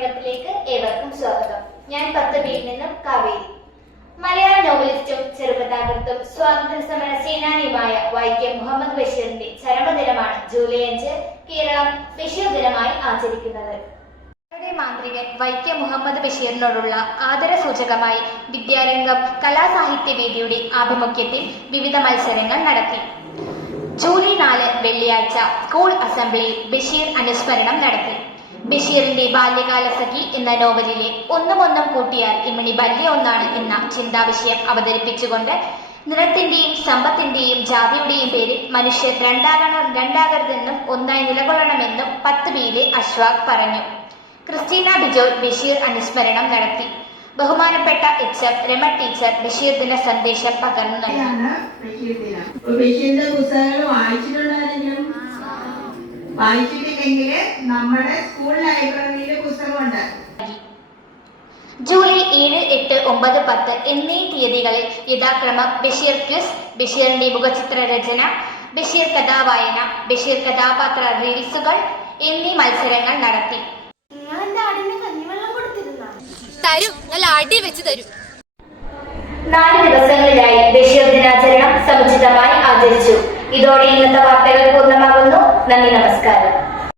രംഗത്തിലേക്ക് ഏവർക്കും സ്വാഗതം. ഞാൻ 10 ബിയിൽ നിന്നും കാവേരി. മലയാള നോവലിസ്റ്റും ചെറുകഥാകൃത്തും സ്വാതന്ത്ര്യ സമര സേനാനിയുമായ വൈക്കം മുഹമ്മദ് ബഷീറിന്റെ ചരമദിനമാണ് ജൂലൈ 5 കേരളം ബഷീർ ദിനമായി ആചരിക്കുന്നത്. മാന്ത്രികൻ വൈക്കം മുഹമ്മദ് ബഷീറിനോടുള്ള ആദരസൂചകമായി വിദ്യാരംഗം കലാസാഹിത്യ വേദിയുടെ ആഭിമുഖ്യത്തിൽ വിവിധ മത്സരങ്ങൾ നടത്തി. ജൂലൈ 4 വെള്ളിയാഴ്ച സ്കൂൾ അസംബ്ലിയിൽ ബഷീർ അനുസ്മരണം നടത്തി. ബഷീറിന്റെ ബാല്യകാല സഖി എന്ന നോവലിലെ ഒന്നും കൂട്ടിയാൽ ഇമ്മണി വലിയ ഒന്നാണ് എന്ന ചിന്താവിഷയം അവതരിപ്പിച്ചുകൊണ്ട് നിറത്തിന്റെയും സമ്പത്തിന്റെയും ജാതിയുടെയും പേരിൽ മനുഷ്യർ രണ്ടാകരുതെന്നും ഒന്നായി നിലകൊള്ളണമെന്നും 10 ബിയിലെ അശ്വാഖ് പറഞ്ഞു. ക്രിസ്റ്റീന ബിജോയ് ബഷീർ അനുസ്മരണം നടത്തി. ബഹുമാനപ്പെട്ട HM രമ ടീച്ചർ ബഷീർ ദിന സന്ദേശം പകർന്നു നൽകി. ജൂലൈ 7, 8, 9, 10 എന്നീ തീയതികളിൽ യഥാക്രമം ബഷീർ ക്വിസ്, ബഷീറിന്റെ മുഖചിത്ര രചന, ബഷീർ കഥാവായന, ബഷീർ കഥാപാത്ര റീൽസുകൾ എന്നീ മത്സരങ്ങൾ നടത്തി. 4 ദിവസങ്ങളിലായി ബഷീർ ദിനാചരണം സമുചിതമായി ആചരിച്ചു. ഇതോടെ ഇന്നത്തെ വാർത്തകൾ പൂർണ്ണമാകുന്നു. നന്ദി, നമസ്കാരം.